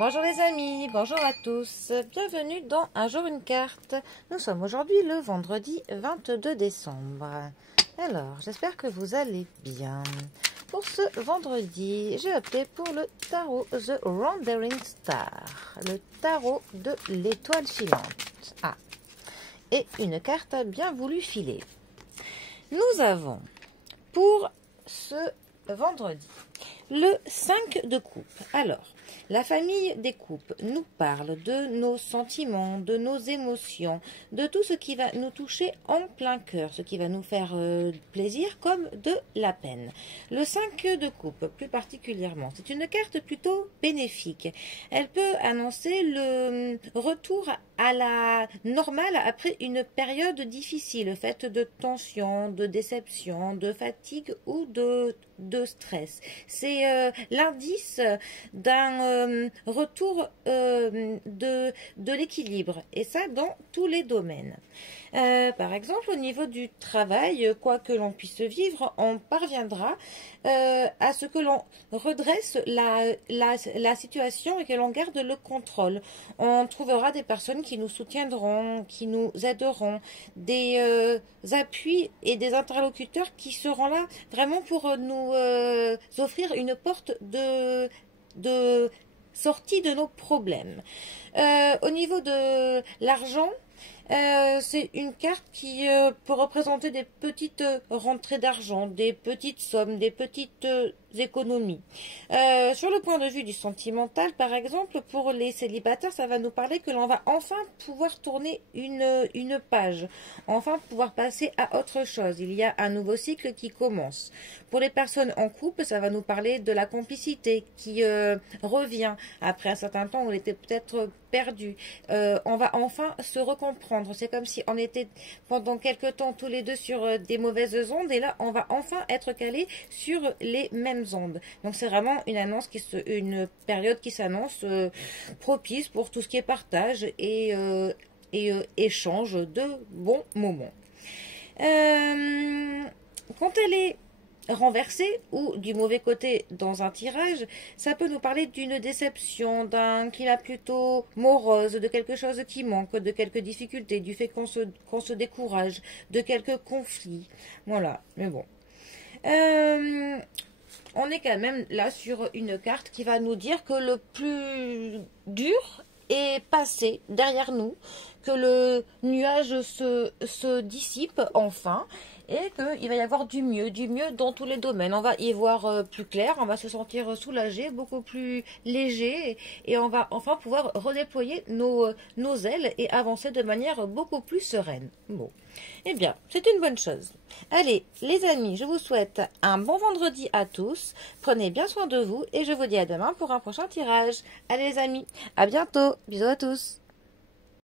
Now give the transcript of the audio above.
Bonjour les amis, bonjour à tous, bienvenue dans Un jour une carte. Nous sommes aujourd'hui le vendredi 22 décembre. Alors, j'espère que vous allez bien. Pour ce vendredi, j'ai opté pour le tarot The Wandering Star, le tarot de l'étoile filante. Ah, et une carte a bien voulu filer. Nous avons pour ce vendredi le 5 de coupe. Alors, la famille des coupes nous parle de nos sentiments, de nos émotions, de tout ce qui va nous toucher en plein cœur, ce qui va nous faire plaisir comme de la peine. Le 5 de coupe, plus particulièrement, c'est une carte plutôt bénéfique. Elle peut annoncer le retour à la normale après une période difficile, faite de tension, de déception, de fatigue ou de stress. C'est l'indice d'un retour de l'équilibre, et ça dans tous les domaines. Par exemple, au niveau du travail, quoi que l'on puisse vivre, on parviendra à ce que l'on redresse la situation et que l'on garde le contrôle. On trouvera des personnes qui nous soutiendront, qui nous aideront, des appuis et des interlocuteurs qui seront là vraiment pour nous offrir une porte de sortie de nos problèmes. Au niveau de l'argent, c'est une carte qui peut représenter des petites rentrées d'argent, des petites sommes, des petites économies. Sur le point de vue du sentimental, par exemple, pour les célibataires, ça va nous parler que l'on va enfin pouvoir tourner une page, enfin pouvoir passer à autre chose. Il y a un nouveau cycle qui commence. Pour les personnes en couple, ça va nous parler de la complicité qui revient après un certain temps où on était peut-être perdu. On va enfin se recomprendre. C'est comme si on était pendant quelque temps tous les deux sur des mauvaises ondes, et là on va enfin être calés sur les mêmes ondes. Donc c'est vraiment une annonce une période qui s'annonce propice pour tout ce qui est partage et échange de bons moments. Quand elle est renversé ou du mauvais côté dans un tirage, ça peut nous parler d'une déception, d'un climat plutôt morose, de quelque chose qui manque, de quelques difficultés, du fait qu'on se décourage, de quelques conflits. Voilà, mais bon. On est quand même là sur une carte qui va nous dire que le plus dur est passé derrière nous, que le nuage se dissipe enfin, et qu'il va y avoir du mieux dans tous les domaines. On va y voir plus clair, on va se sentir soulagé, beaucoup plus léger, et on va enfin pouvoir redéployer nos ailes et avancer de manière beaucoup plus sereine. Bon, eh bien, c'est une bonne chose. Allez, les amis, je vous souhaite un bon vendredi à tous. Prenez bien soin de vous et je vous dis à demain pour un prochain tirage. Allez les amis, à bientôt. Bisous à tous.